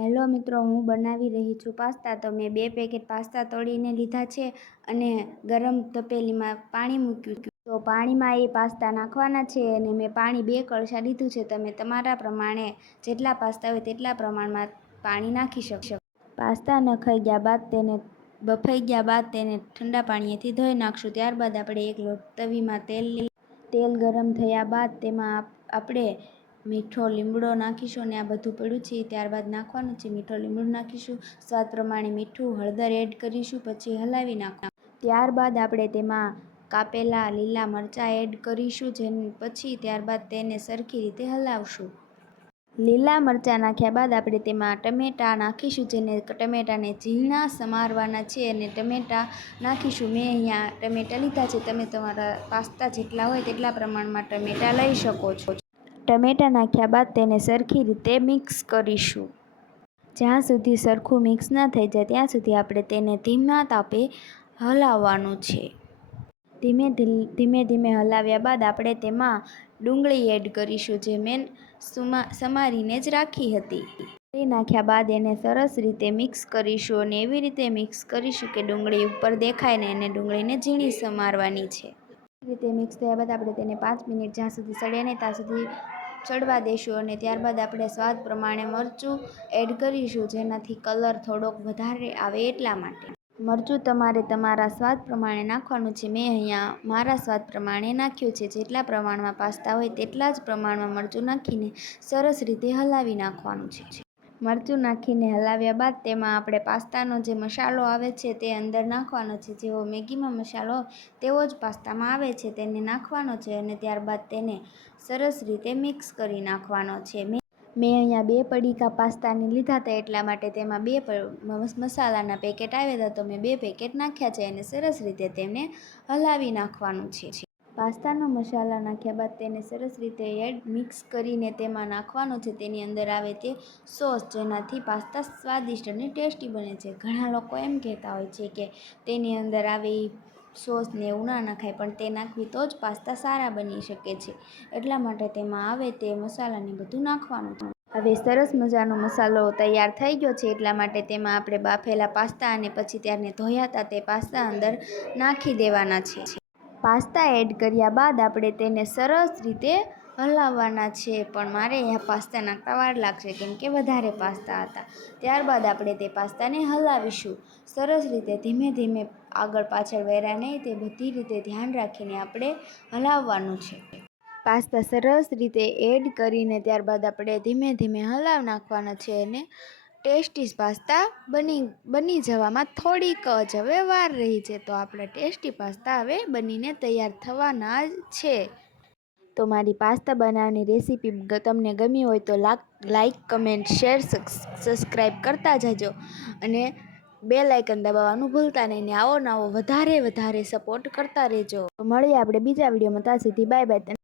Hello મિત્રો, હું બનાવી રહી છું પાસ્તા. તો મેં 2 પેકેટ પાસ્તા તળીને લીધા છે અને ગરમ તપેલીમાં પાણી મૂક્યું. તો પાણીમાં એ પાસ્તા નાખવાના છે અને મેં પાણી 2 કળશા લીધું છે. તમે તમારા પ્રમાણે જેટલા પાસ્તા હોય તેટલા પ્રમાણમાં પાણી નાખી શકશો. પાસ્તા નખાઈ ગયા બાદ બફાઈ ગયા બાદ તેને ઠંડા પાણીએથી ધોઈ નાખશું. ત્યારબાદ આપણે એક તવીમાં તેલ ગરમ થયા બાદ તેમાં આપણે મીઠો લીમડો નાખીશું અને આ બધું પડ્યું છે ત્યારબાદ નાખવાનું છે. મીઠો લીમડો નાખીશું, સ્વાદ પ્રમાણે મીઠું, હળદર એડ કરીશું, પછી હલાવી નાખવાનું. ત્યારબાદ આપણે તેમાં કાપેલા લીલા મરચાં એડ કરીશું, ત્યારબાદ તેને સરખી રીતે હલાવશું. લીલા મરચાં નાખ્યા બાદ આપણે તેમાં ટમેટાં નાખીશું, ટમેટાને ઝીણા સમારવાના છે અને ટમેટાં નાખીશું. મેં અહીંયા ટમેટાં લીધા છે, તમે તમારા પાસ્તા જેટલા હોય તેટલા પ્રમાણમાં ટમેટાં લઈ શકો છો. ટમેટાં નાખ્યા બાદ તેને સરખી રીતે મિક્સ કરીશું. જ્યાં સુધી સરખું મિક્સ ન થઈ જાય ત્યાં સુધી આપણે તેને ધીમા તાપે હલાવવાનું છે. ધીમે ધીમે હલાવ્યા બાદ આપણે તેમાં ડુંગળી એડ કરીશું, જે મેં સમારીને જ રાખી હતી. ડુંગળી નાખ્યા બાદ એને સરસ રીતે મિક્સ કરીશું અને એવી રીતે મિક્સ કરીશું કે ડુંગળી ઉપર દેખાય ને, અને ડુંગળીને ઝીણી સમારવાની છે. એ રીતે મિક્સ થયા બાદ આપણે તેને 5 મિનિટ જ્યાં સુધી સળે નહીં ત્યાં સુધી ચડવા દઈશું અને ત્યારબાદ આપણે સ્વાદ પ્રમાણે મરચું એડ કરીશું, જેનાથી કલર થોડોક વધારે આવે એટલા માટે. મરચું તમારે તમારા સ્વાદ પ્રમાણે નાખવાનું છે. મેં અહીંયા મારા સ્વાદ પ્રમાણે નાખ્યું છે. જેટલા પ્રમાણમાં પાસ્તા હોય તેટલા જ પ્રમાણમાં મરચું નાખીને સરસ રીતે હલાવી નાખવાનું છે. મરચું નાખીને હલાવ્યા બાદ તેમાં આપણે પાસ્તાનો જે મસાલો આવે છે તે અંદર નાખવાનો છે. જેવો મેગીમાં મસાલો તેવો જ પાસ્તામાં આવે છે, તેને નાખવાનો છે અને ત્યારબાદ તેને સરસ રીતે મિક્સ કરી નાખવાનો છે. મેં અહીંયા 2 પડીકા પાસ્તાને લીધા હતા, એટલા માટે તેમાં 2 મસાલાના પેકેટ આવ્યા હતા, તો મેં 2 પેકેટ નાખ્યા છે અને સરસ રીતે તેને હલાવી નાખવાનું છે. પાસ્તાનો મસાલા નાખ્યા બાદ તેને સરસ રીતે મિક્સ કરીને તેમાં નાખવાનો છે. તેની અંદર આવે તે સોસ, જેનાથી પાસ્તા સ્વાદિષ્ટ અને ટેસ્ટી બને છે. ઘણા લોકો એમ કહેતા હોય છે કે તેની અંદર આવે સોસ ને એવું ના નખાય, પણ તે નાખવી તો જ પાસ્તા સારા બની શકે છે. એટલા માટે તેમાં આવે તે મસાલાને બધું નાખવાનું છે. હવે સરસ મજાનો મસાલો તૈયાર થઈ ગયો છે, એટલા માટે તેમાં આપણે બાફેલા પાસ્તા અને પછી ત્યારને ધોયા હતા તે પાસ્તા અંદર નાખી દેવાના છે. પાસ્તા એડ કર્યા બાદ આપણે તેને સરસ રીતે હલાવવાના છે, પણ મારે અહીંયા પાસ્તા નાખતા વાર લાગશે કેમ કે વધારે પાસ્તા હતા. ત્યારબાદ આપણે તે પાસ્તાને હલાવીશું સરસ રીતે, ધીમે ધીમે આગળ પાછળ વેરાય નહીં તે બધી રીતે ધ્યાન રાખીને આપણે હલાવવાનું છે. પાસ્તા સરસ રીતે એડ કરીને ત્યારબાદ આપણે ધીમે ધીમે હલાવી નાખવાના છે અને ટેસ્ટી પાસ્તા બની જવામાં થોડીક જ હવે વાર રહી છે. તો આપણા ટેસ્ટી પાસ્તા હવે બનીને તૈયાર થવાના જ છે. તો મારી પાસ્તા બનાવવાની રેસીપી તમને ગમી હોય તો લાઈક, કમેન્ટ, શેર, સબસ્ક્રાઈબ કરતા જજો અને બેલ આઇકન દબાવવાનું ભૂલતા નહીં ને આવો નવો વધારે સપોર્ટ કરતા રહેજો. મળીએ આપણે બીજા વિડીયોમાં, ત્યાં સુધી બાય બાય.